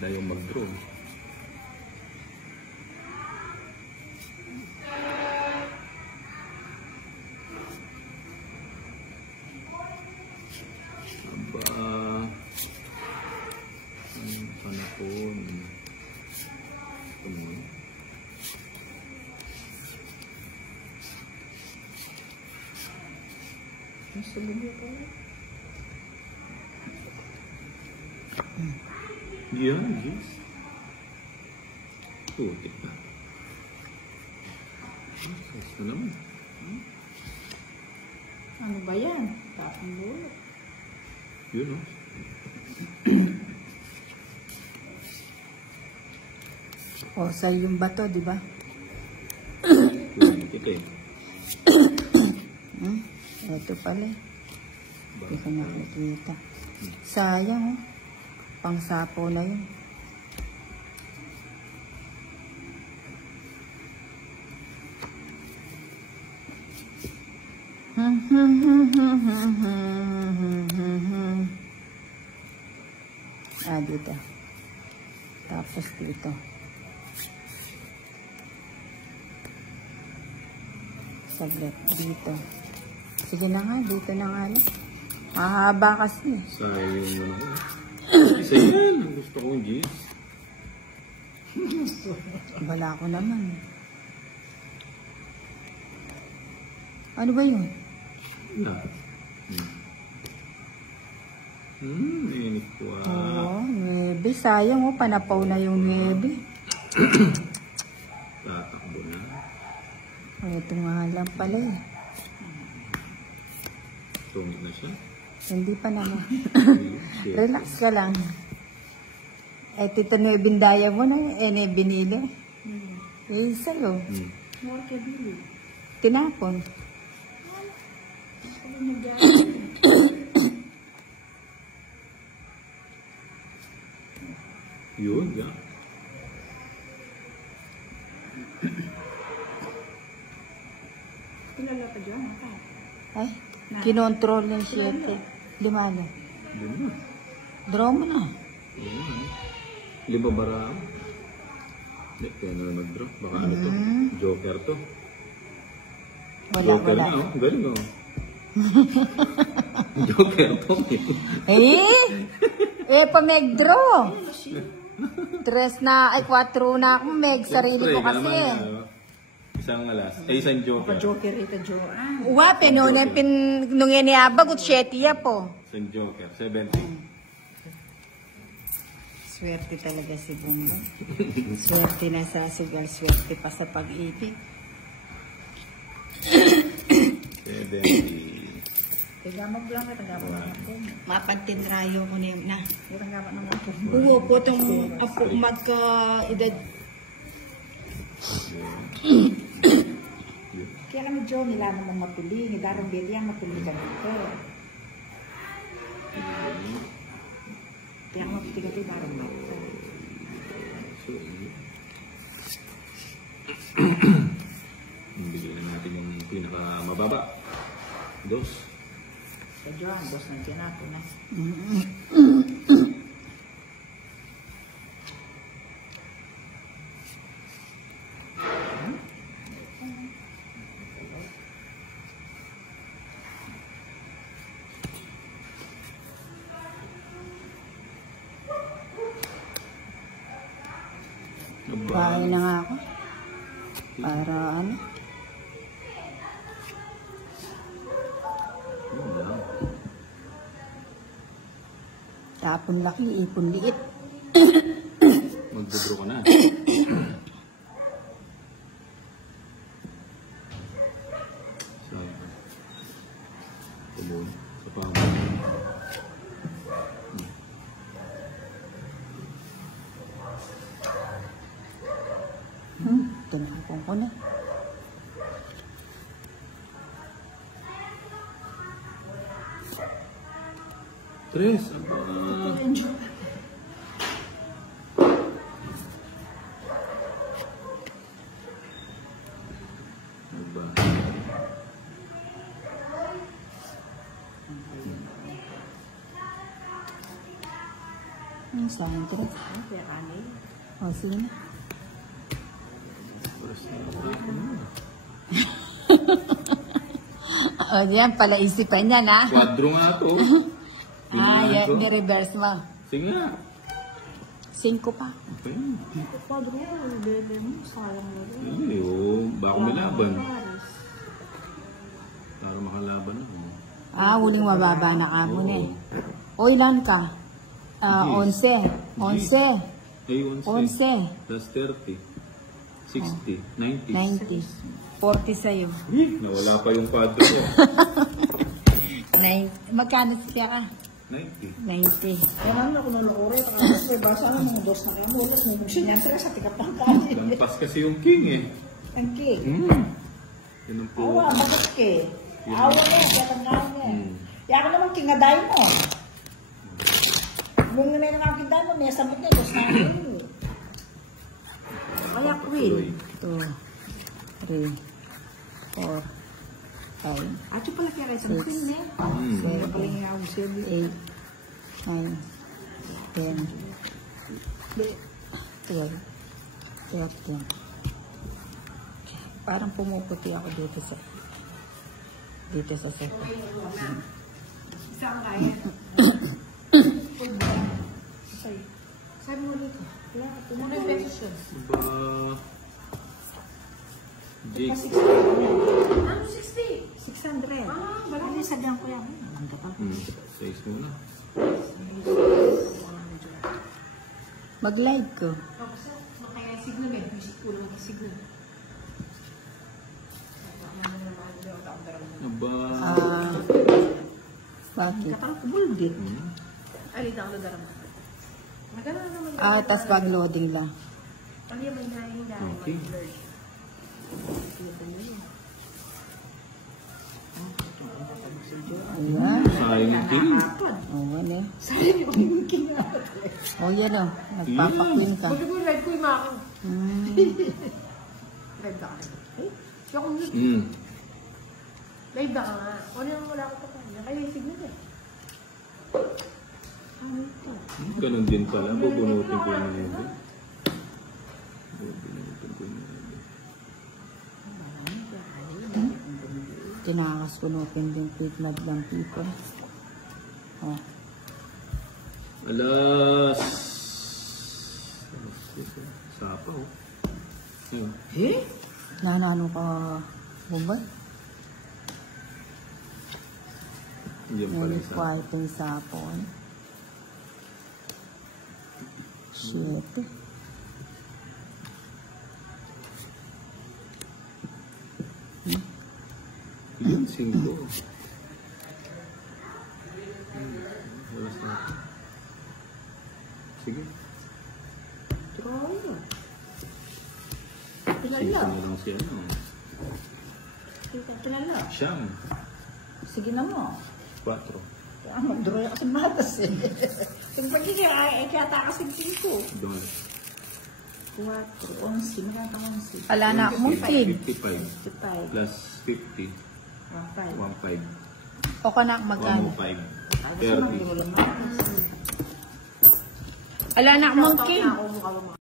Ayaw mag-draw. Aba. Ang panahon. Gusto mo ko? Yan, yes. Putik na. Gusto naman. Ano ba yan? Tapang bulot. Yun, no? O, sa'yo yung bato, di ba? Putik eh. Ito pala. Hindi ko nakikita. Sayang, oh. Pangsapo na yun. Dito. Tapos dito. Saglit. Dito. Sige na nga. Dito na nga. Mahaba kasi. Sayang naman. Isa yan. Gusto kong gis. Wala ko naman. Ano ba yun? Init ko Oo, nebe. Sayang, oh. Panapaw na yung nebe. Tatakbo na. Ito nga lang pala eh. Tungit na siya. Hindi pa naman. Relax ka lang. Eh, tito na ibindaya mo na eh, binili. Eh, sa'yo. Tinapon. Yun, ya. Kilala pa dyan, ay, kinontrol ng 7. 5. Lima. Draw mo na. Lima bara. Hindi, kaya na mag-draw. Baka ano to? Joker to. Joker na, oh. Galing, oh. Joker to. Pa mag-draw. 3 na, ay 4 na akong meg. Sarili ko kasi. Isang alas. Isang joker. Joker ito, joker. Uwape, nung iniabagot, 7 ya po. Isang joker. 70. Swerte talaga si Bumbo. Swerte na sa sugal, swerte pa sa pag-ibig. 70. Tagamag lang ka, tagamag lang ako. Mapagtinrayo ko niya na. Tagamag lang ako. Uwo po itong apo magka-edad. Kaya naman, Joe, nila naman mapuli. Nilarang bete yan, mapuli ka nito. Kaya maputi-gati, barang nito. Bigyan natin yung pinakamababa. 2. Sa Joe, ang boss ng tinapo na. Bahay na nga ako. Para ano? Tapon laki, ipon liit. Magdodro ka na. Tulun. Sa pangit. Tinapon ko na. Tres. Yung sa akin, tira. Kaya kanin. O, sige na. Oras na ako na. O, yan, pala isipan yan, ha? Quadro nga to. Yan, ni-reverse mo. Sige nga. 5 pa. Okay. Quadro yung bebe mo. Sayang na rin. Hindi, oh. Baka may laban. Para makalaban ako. Huling mababa na ka mo Oo. eh. O, ilan ka? 11. 11. Ay, 11. 11. Plus 30. 60. 90. 90. 40 sa'yo. Nawala pa yung quadro ko. 90. Magkano siya ka? 90. 90. Kaya naman ako nalukuri. Kasi basa na mga dos na kayo. Mulas mo magsinyan sila sa tikap ng kanin. Lampas kasi yung king eh. Ang cake. Yun ang po. Awa, bakit ke? Awa mo, kaya tandaan niya. Hmm. Kaya ako naman kingaday mo. Kung may nakakinday mo, may sabot niya, dos na kayo. Kaya queen. 2, 3, 4, 5, At yung pala kaya rin sa queen niya. 7, Kaya pala yung ako siya. 8, 9, 10, 12, 13. Parang pumuputi ako dito sa second. Isang kaya. Sabi mo dito. Wala, pumunta yung pesos yun. Ba... Jake. Ano, 60? 600. Wala rin sabihan ko yan. Maganda pa. Size mo na. Mag-live ko. Kaya signal eh. Music ko lang signal. Aba... Bakit? Parang kumulbit. Ay, dito ako nadarama. Maganda naman. Tas pag-loading lang. Ano yung may nahindahin? Okay. Ayan. Sayang yung king. Ano eh. Yan o. Nagpapakin ka. Buti mo yung red ko yung mako. Red ka. Yung live ba ka nga? Ano yung wala ko pa kanya? Kaya yung signal eh. Ano ito? Ganun din pala. Bubunutin ko yung nilin. Bubunutin ko yung nilin. Tinakas ko no din feed ng people. Oh. Alas! Sapa oh. Ayun. Eh? Nanano ka, Bumba? Yan pala Yan yung sapa. quiet yung sapon. Shit. Yun, 5. Alas na. Sige. Try mo. Sinto na lang siya. Tinala. Siyam. Sige na mo. 4. Mag-draw ako sa matas eh. Yung pagkikaya, ay kaya takas yung 5. $1. 4, 11, maganda 11. Wala na akong feed. 55. 55, Plus 50. 15. 1.5. O ka na magkano? 1.5. 30. Wala na akong feed. Ako mukha mo.